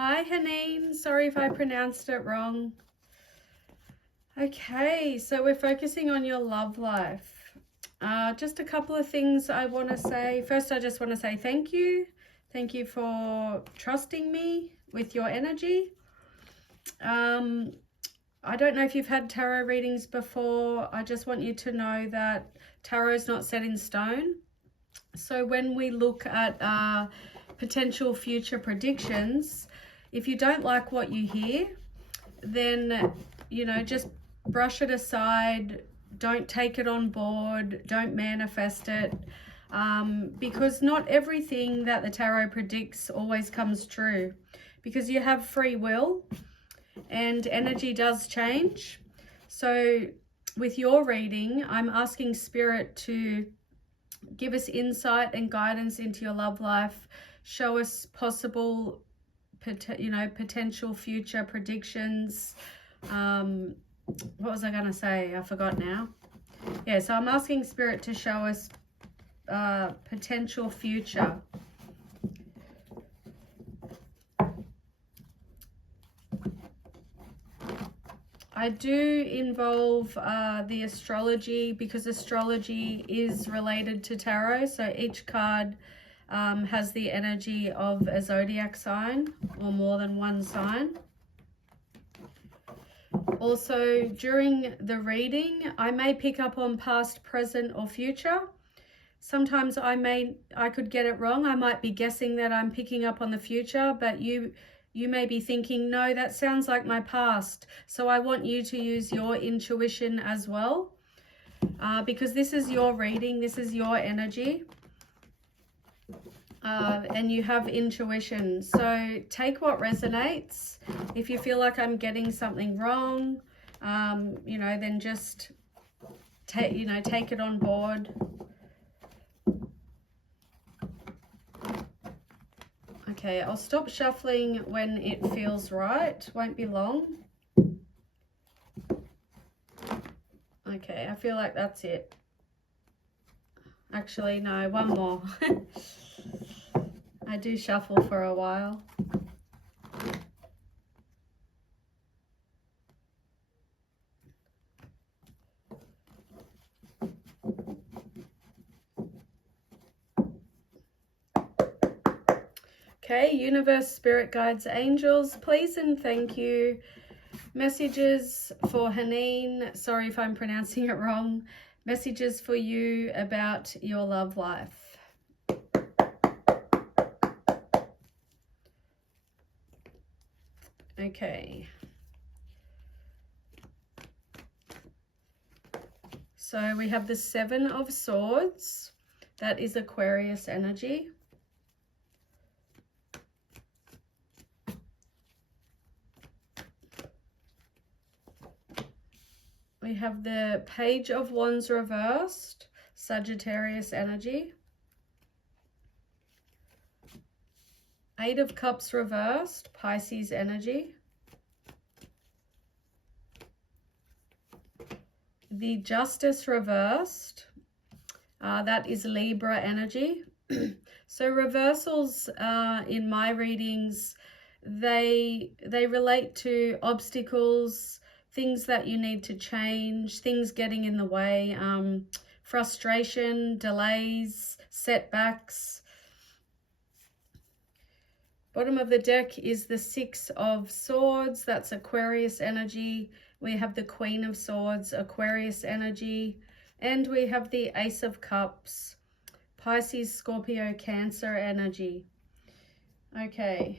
Hi, Haneen. Sorry if I pronounced it wrong. Okay, so we're focusing on your love life. Just a couple of things I want to say. First, I just want to say thank you. Thank you for trusting me with your energy. I don't know if you've had tarot readings before. I just want you to know that tarot is not set in stone. So when we look at potential future predictions, if you don't like what you hear, then, just brush it aside. Don't take it on board. Don't manifest it. Because not everything that the tarot predicts always comes true, because you have free will and energy does change. So with your reading, I'm asking Spirit to give us insight and guidance into your love life. Show us possible, potential future predictions. What was I going to say? I forgot now. Yeah, so I'm asking Spirit to show us potential future. I do involve the astrology, because astrology is related to tarot. So each card has the energy of a zodiac sign or more than one sign. Also, during the reading, I may pick up on past, present, or future. Sometimes I could get it wrong. I might be guessing that I'm picking up on the future, but you may be thinking, no, that sounds like my past. So I want you to use your intuition as well, because this is your reading, this is your energy, and you have intuition. So take what resonates. If you feel like I'm getting something wrong, then just take it on board. Okay, I'll stop shuffling when it feels right. Won't be long. Okay, I feel like that's it. Actually, no, one more. I do shuffle for a while. Okay, universe, spirit guides, angels, please and thank you. Messages for Haneen. Sorry if I'm pronouncing it wrong. Messages for you about your love life. Okay. So we have the Seven of Swords. That is Aquarius energy. We have the Page of Wands reversed, Sagittarius energy. Eight of Cups reversed, Pisces energy. The Justice reversed, that is Libra energy. So reversals in my readings, they relate to obstacles, things that you need to change, things getting in the way, frustration, delays, setbacks. Bottom of the deck is the Six of Swords, that's Aquarius energy. We have the Queen of Swords, Aquarius energy, and we have the Ace of Cups, Pisces, Scorpio, Cancer energy. Okay,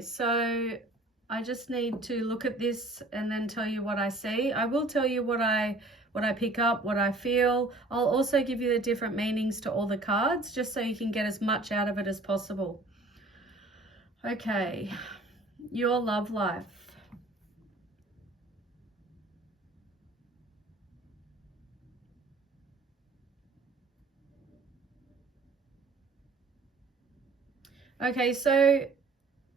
so I just need to look at this and then tell you what I see. I will tell you what I pick up, what I feel. I'll also give you the different meanings to all the cards, just so you can get as much out of it as possible. Okay, your love life. Okay, so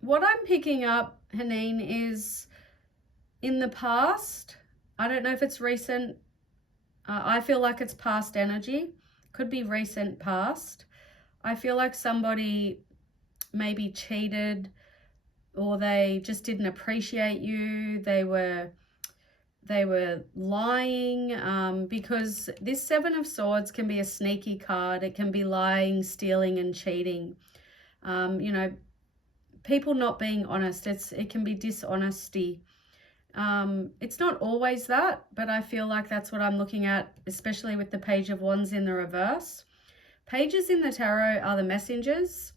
what I'm picking up, Haneen, is in the past. I don't know if it's recent. I feel like it's past energy. Could be recent past. I feel like somebody maybe cheated, or they just didn't appreciate you. They were lying, because this Seven of Swords can be a sneaky card. It can be lying, stealing, and cheating. You know, people not being honest. It can be dishonesty. It's not always that, but I feel like that's what I'm looking at, especially with the Page of Wands in the reverse. Pages in the tarot are the messengers.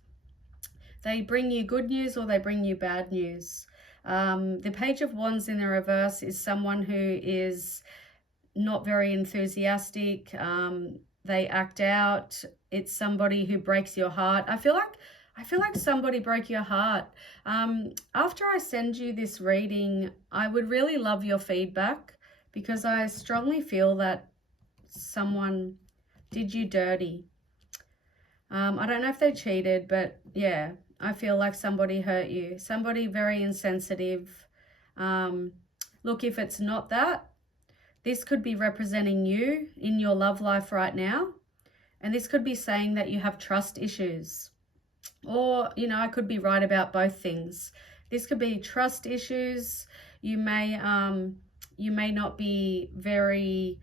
They bring you good news or they bring you bad news. The Page of Wands in the reverse is someone who is not very enthusiastic. They act out. It's somebody who breaks your heart. I feel like somebody broke your heart. After I send you this reading, I would really love your feedback, because I strongly feel that someone did you dirty. I don't know if they cheated, but yeah, I feel like somebody hurt you. Somebody very insensitive. Look, if it's not that, this could be representing you in your love life right now. And this could be saying that you have trust issues. Or, you know, I could be right about both things. This could be trust issues. You may not be very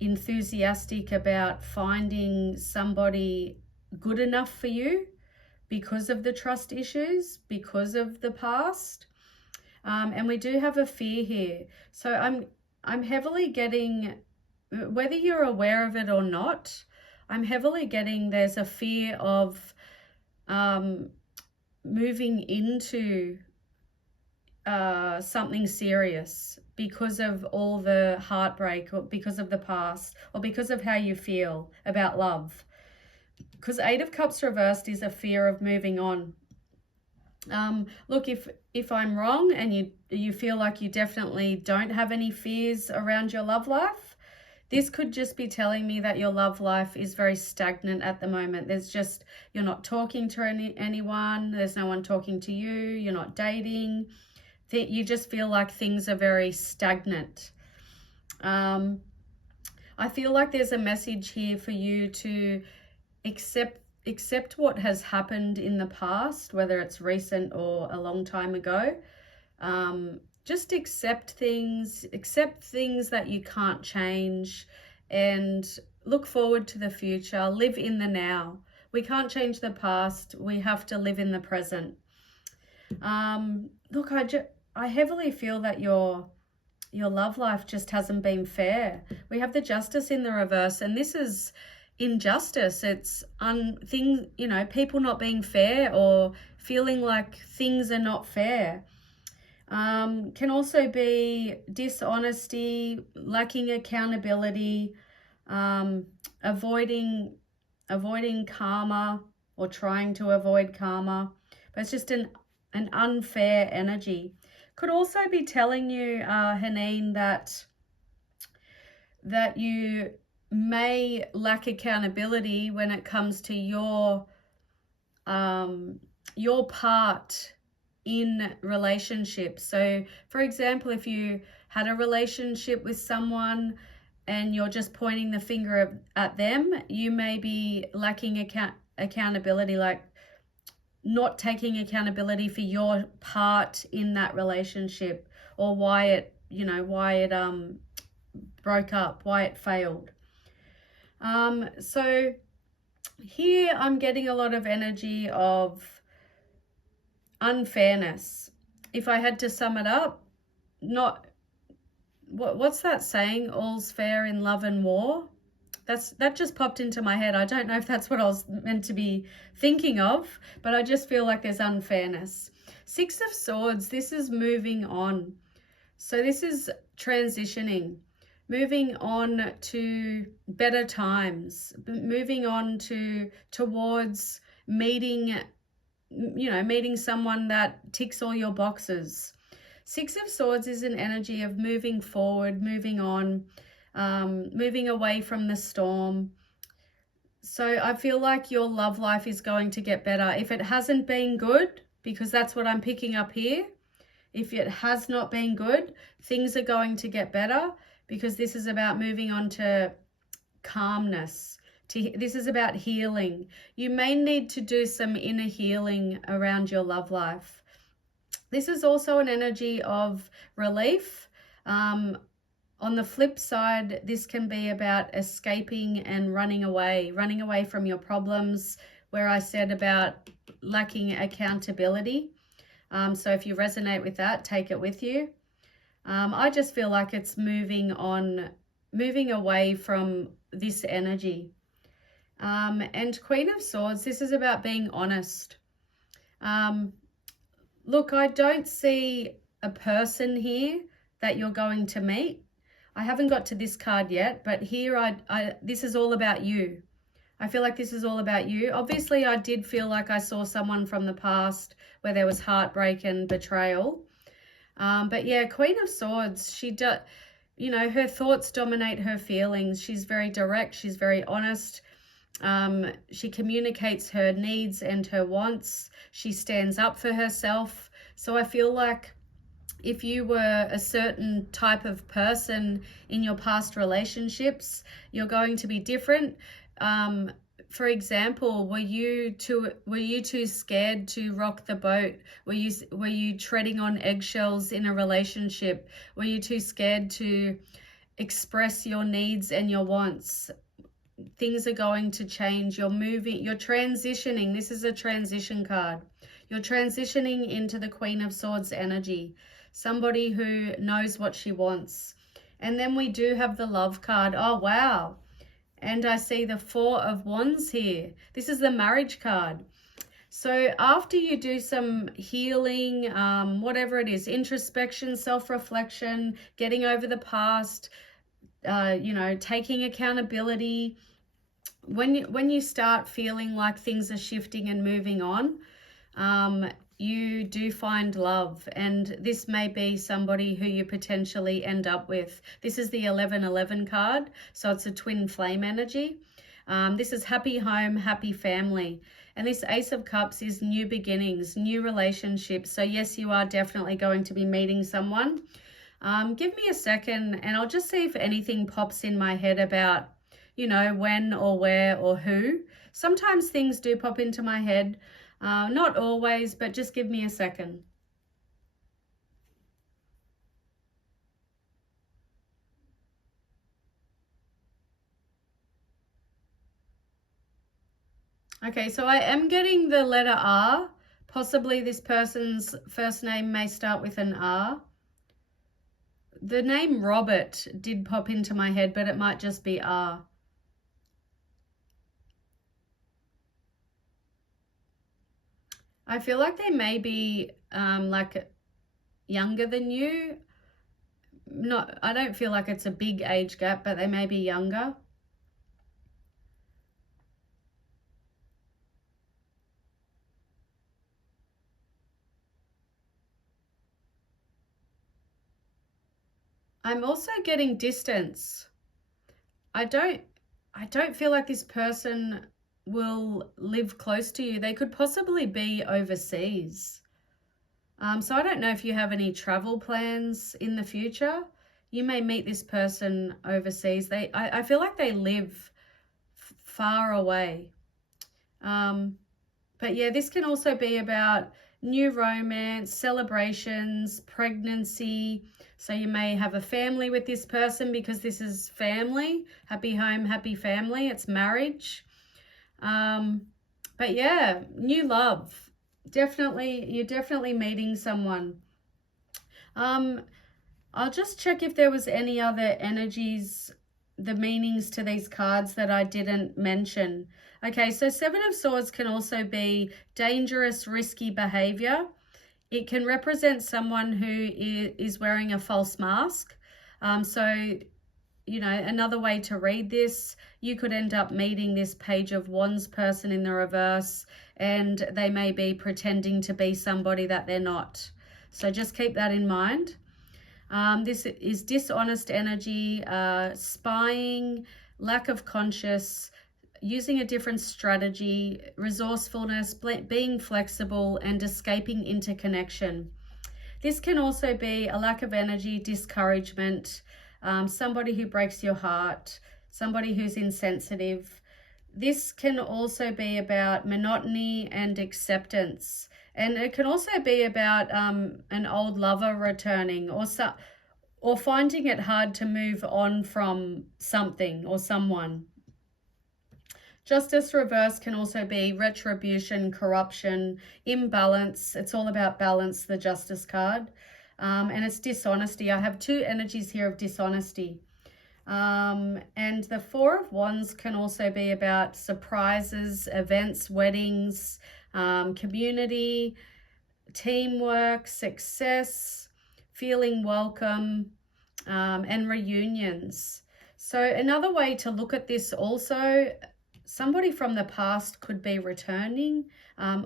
enthusiastic about finding somebody good enough for you because of the trust issues, because of the past. And we do have a fear here. So I'm heavily getting, whether you're aware of it or not, I'm heavily getting there's a fear of moving into something serious because of all the heartbreak, or because of the past, or because of how you feel about love. Because Eight of Cups reversed is a fear of moving on. Look, if I'm wrong and you feel like you definitely don't have any fears around your love life, this could just be telling me that your love life is very stagnant at the moment. You're not talking to anyone. There's no one talking to you. You're not dating. You just feel like things are very stagnant. I feel like there's a message here for you to accept what has happened in the past, whether it's recent or a long time ago. Just accept things that you can't change, and look forward to the future. Live in the now. We can't change the past. We have to live in the present. Look, I heavily feel that your love life just hasn't been fair. We have the Justice in the reverse, and this is injustice. It's people not being fair or feeling like things are not fair. Can also be dishonesty, lacking accountability, avoiding karma, or trying to avoid karma. But it's just an unfair energy. Could also be telling you, Haneen, that you may lack accountability when it comes to your part in relationships. So, for example, if you had a relationship with someone and you're just pointing the finger at them, you may be lacking accountability, like not taking accountability for your part in that relationship, or why it broke up, why it failed. So here I'm getting a lot of energy of unfairness. If I had to sum it up, what's that saying? All's fair in love and war. That just popped into my head. I don't know if that's what I was meant to be thinking of, but I just feel like there's unfairness. Six of Swords, this is moving on. So this is transitioning, moving on to better times, moving on towards meeting someone that ticks all your boxes. Six of Swords is an energy of moving forward, moving on, moving away from the storm. So I feel like your love life is going to get better. If it hasn't been good, because that's what I'm picking up here, if it has not been good, things are going to get better, because this is about moving on to calmness, This is about healing. You may need to do some inner healing around your love life. This is also an energy of relief. On the flip side, this can be about escaping and running away from your problems, where I said about lacking accountability. So if you resonate with that, take it with you. I just feel like it's moving away from this energy. And Queen of Swords, this is about being honest. Look, I don't see a person here that you're going to meet. I haven't got to this card yet, but here this is all about you. I feel like this is all about you. Obviously, I did feel like I saw someone from the past where there was heartbreak and betrayal. But yeah, Queen of Swords, her thoughts dominate her feelings. She's very direct. She's very honest. She communicates her needs and her wants. She stands up for herself. So I feel like if you were a certain type of person in your past relationships, you're going to be different. For example, were you too scared to rock the boat? Were you treading on eggshells in a relationship? Were you too scared to express your needs and your wants? Things are going to change. You're transitioning. This is a transition card. You're transitioning into the Queen of Swords energy. Somebody who knows what she wants. And then we do have the Love card. Oh, wow. And I see the Four of Wands here. This is the marriage card. So after you do some healing, whatever it is, introspection, self-reflection, getting over the past, taking accountability, when you start feeling like things are shifting and moving on, you do find love, and this may be somebody who you potentially end up with. This is the 1111 card, so it's a twin flame energy. This is happy home, happy family. And this Ace of Cups is new beginnings, new relationships. So yes, you are definitely going to be meeting someone. Give me a second and I'll just see if anything pops in my head about, when or where or who. Sometimes things do pop into my head. Not always, but just give me a second. Okay, so I am getting the letter R. Possibly this person's first name may start with an R. The name Robert did pop into my head, but it might just be R. I feel like they may be like younger than you. I don't feel like it's a big age gap, but they may be younger. I'm also getting distance. I don't feel like this person will live close to you. They could possibly be overseas. So I don't know if you have any travel plans in the future. You may meet this person overseas. I feel like they live far away. But yeah, this can also be about new romance, celebrations, pregnancy. So you may have a family with this person because this is family. Happy home, happy family. It's marriage. But yeah, new love. You're definitely meeting someone. I'll just check if there was any other energies, the meanings to these cards that I didn't mention. Okay, so Seven of Swords can also be dangerous, risky behavior. It can represent someone who is wearing a false mask. Another way to read this, you could end up meeting this Page of Wands person in the reverse, and they may be pretending to be somebody that they're not. So just keep that in mind. This is dishonest energy, spying, lack of conscience, using a different strategy, resourcefulness, being flexible, and escaping interconnection. This can also be a lack of energy, discouragement, somebody who breaks your heart, somebody who's insensitive, this can also be about monotony and acceptance. And it can also be about an old lover returning, or finding it hard to move on from something or someone. Justice reverse can also be retribution, corruption, imbalance. It's all about balance, the Justice card. And it's dishonesty. I have two energies here of dishonesty. And the Four of Wands can also be about surprises, events, weddings, community, teamwork, success, feeling welcome, and reunions. So another way to look at this also, somebody from the past could be returning.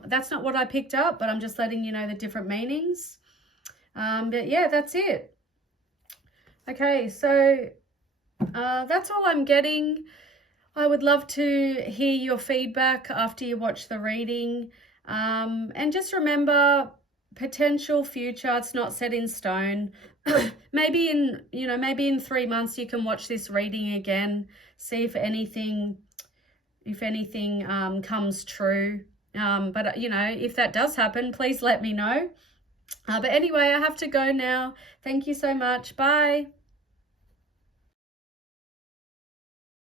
That's not what I picked up, but I'm just letting you know the different meanings. But yeah, that's it. Okay, so that's all I'm getting. I would love to hear your feedback after you watch the reading. And just remember, potential future, it's not set in stone. maybe in 3 months you can watch this reading again, see if anything comes true. But if that does happen, please let me know. But anyway, I have to go now. Thank you so much. Bye.